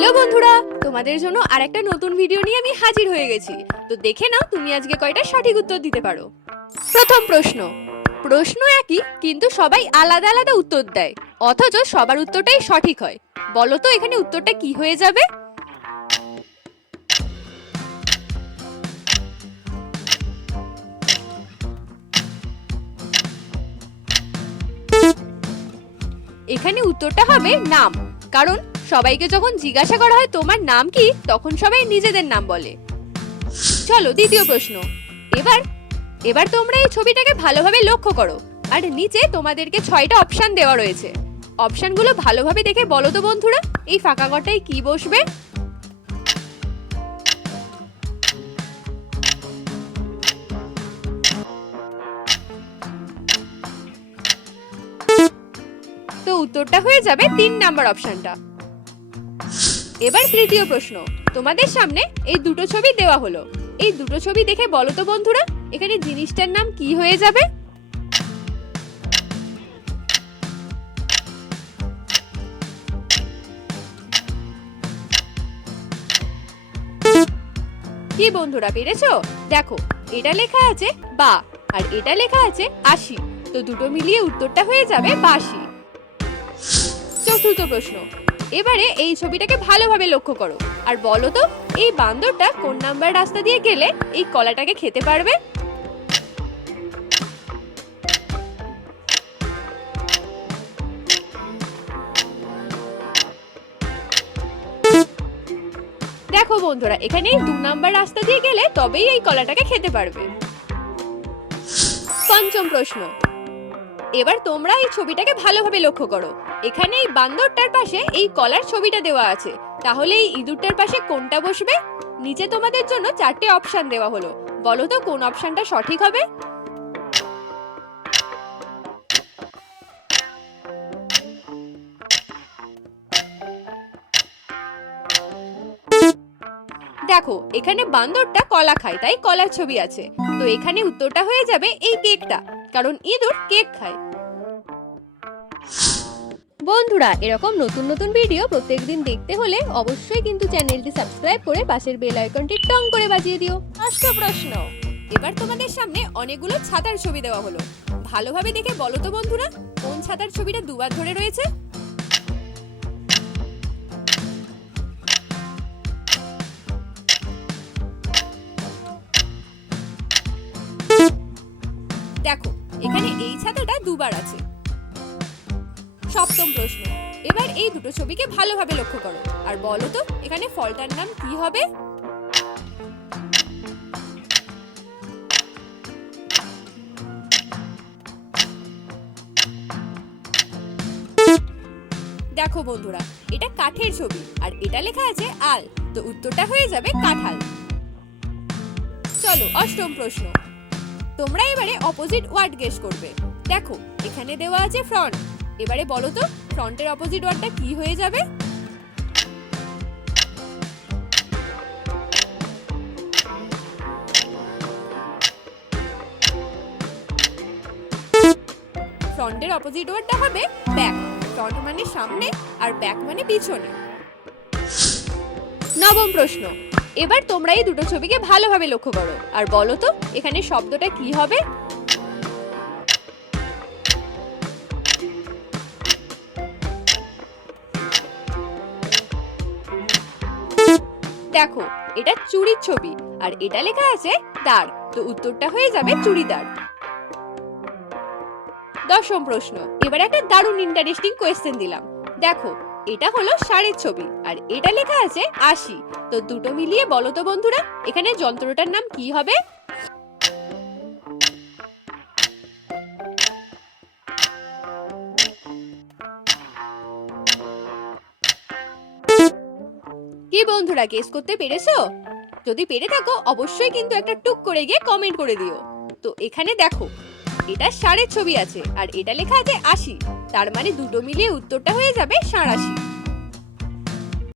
Hello বন্ধুরা, তোমাদের জন্য আরেকটা নতুন ভিডিও নিয়ে আমি হাজির হয়ে গেছি। তো দেখে নাও তুমি আজকে কয়টা সঠিক উত্তর দিতে পারো। প্রথম প্রশ্ন একই, কিন্তু সবাই আলাদা আলাদা উত্তর দেয়, অথচ সবার উত্তরটাই সঠিক হয়। বলো তো এখানে উত্তরটা কি হয়ে যাবে? এখানে উত্তরটা হবে নাম, কারণ সবাইকে যখন জিজ্ঞাসা করা হয় তোমার নাম কি, তখন সবাই নিজেদের নাম বলে। চলো দ্বিতীয় প্রশ্ন। এবার তোমরা এই ছবিটাকে ভালোভাবে লক্ষ্য করো, আর নিচে তোমাদেরকে 6টা অপশন দেওয়া রয়েছে। অপশনগুলো ভালোভাবে দেখে বলো তো বন্ধুরা, এই ফাঁকা ঘরটায় কি বসবে? তো উত্তরটা হয়ে যাবে 3 নাম্বার অপশনটা। এবার তৃতীয় প্রশ্ন। তোমাদের সামনে এই দুটো ছবি দেওয়া হলো, এই দুটো ছবি দেখে বলো তো বন্ধুরা, এখানে জিনিসটার নাম কি হয়ে যাবে? কি বন্ধুরা, পেরেছো? দেখো, এটা লেখা আছে বা, আর এটা লেখা আছে 80, তো দুটো মিলিয়ে উত্তরটা হয়ে যাবে 82। চতুর্থ প্রশ্ন। এবারে এই ছবিটাকে ভালোভাবে লক্ষ্য করো, আর বলো তো এই বান্দরটা কোন নাম্বার রাস্তা দিয়ে গেলে এই কলাটাকে খেতে পারবে? দেখো বন্ধুরা, এখানে এই 2 নাম্বার রাস্তা দিয়ে গেলে তবেই এই কলাটাকে খেতে পারবে। পঞ্চম প্রশ্ন। এবার তোমরা এই ছবিটাকে ভালোভাবে লক্ষ্য করো, এখানে এই বান্দরটার পাশে এই কলার ছবিটা দেওয়া আছে, তাহলে এই ইঁদুরটার পাশে কোনটা বসবে? নিচে তোমাদের জন্য 4টে অপশন দেওয়া হলো, বলো তো কোন অপশনটা সঠিক হবে? দেখো, এখানে বান্দরটা কলা খায়, তাই কলার ছবি আছে, তো এখানে উত্তরটা হয়ে যাবে এই কেকটা, কারণ ইঁদুর কেক খায়। বন্ধুরা, এরকম নতুন নতুন ভিডিও প্রত্যেকদিন দেখতে হলে অবশ্যই কিন্তু চ্যানেলটি সাবস্ক্রাইব করে পাশের বেল আইকনটি টং করে বাজিয়ে দিও। ষষ্ঠ প্রশ্ন। এবার তোমাদের সামনে অনেকগুলো ছাতার ছবি দেওয়া হলো, ভালোভাবে দেখে বলো তো বন্ধুরা, কোন ছাতার ছবিটা দুবার ধরে রয়েছে? দেখো, এখানে এই ছাতাটা দুবার আছে। সপ্তম প্রশ্ন। এবার এই দুটো ছবিকে ভালোভাবে লক্ষ্য করো, আর বলো তো এখানে ফলটার নাম কি হবে? দেখো বন্ধুরা, এটা কাঠের ছবি, আর এটা লেখা আছে আল, তো উত্তরটা হয়ে যাবে কাঁঠাল। চলো অষ্টম প্রশ্ন। তোমরা এবারে অপোজিট ওয়ার্ড গেস করবে। দেখো, এখানে দেওয়া আছে ফ্রন্ট, এবারে বলো তো ফ্রন্টের অপোজিট ওয়ার্ডটা কি হয়ে যাবে? ফ্রন্টের অপোজিট ওয়ার্ডটা হবে ব্যাক, ফ্রন্ট মানে সামনে আর ব্যাক মানে পিছনে। নবম প্রশ্ন। এবার তোমরা এই দুটো ছবিকে ভালোভাবে লক্ষ্য করো, আর বলো তো এখানে শব্দটা কি হবে? দেখো, এটা চুড়ির ছবি, আর এটা লেখা আছে দাঁড়, তো উত্তরটা হয়ে যাবে চুড়িদার। দশম প্রশ্ন। এবার একটা দারুণ ইন্টারেস্টিং কোয়েশ্চেন দিলাম। দেখো, এটা হলো ষাঁড়ের ছবি, আর এটা লেখা আছে 80, তো দুটো মিলিয়ে বলো তো বন্ধুরা, এখানে যন্ত্রটার নাম কি হবে? কি বন্ধুরা, গেস করতে পেরেছো? যদি পেরে থাকো অবশ্যই কিন্তু একটা টুক করে গিয়ে কমেন্ট করে দিও। তো এখানে দেখো, এটা ষাঁড়ের ছবি আছে, আর এটা লেখা আছে 80, তার মানে দুটো মিলিয়ে উত্তরটা হয়ে যাবে 87।